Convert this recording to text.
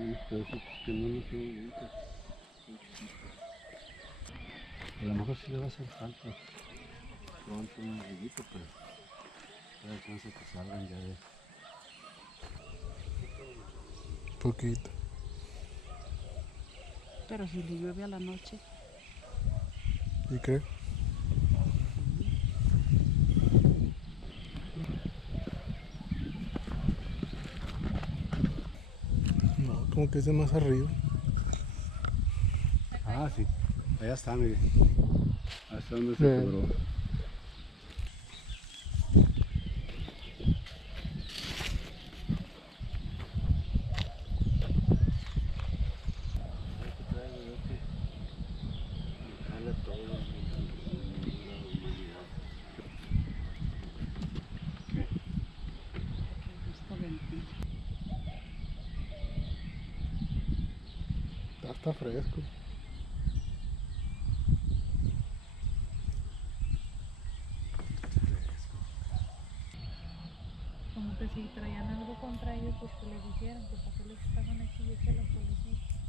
unos pedacitos que no nos son bonitos. A lo mejor sí le va a hacer falta pronto un riguito, pero da chance que salgan ya de Poquito. Pero si le llueve a la noche. ¿Y qué? No, como que es de más arriba. Ah, sí. Allá está, mire. Hasta donde se Bien. quebró. Jala todo la humanidad. Esto ventila. Está fresco. Como que si traían algo contra ellos, pues que les dijeran que para qué les estaban aquí y que la policía.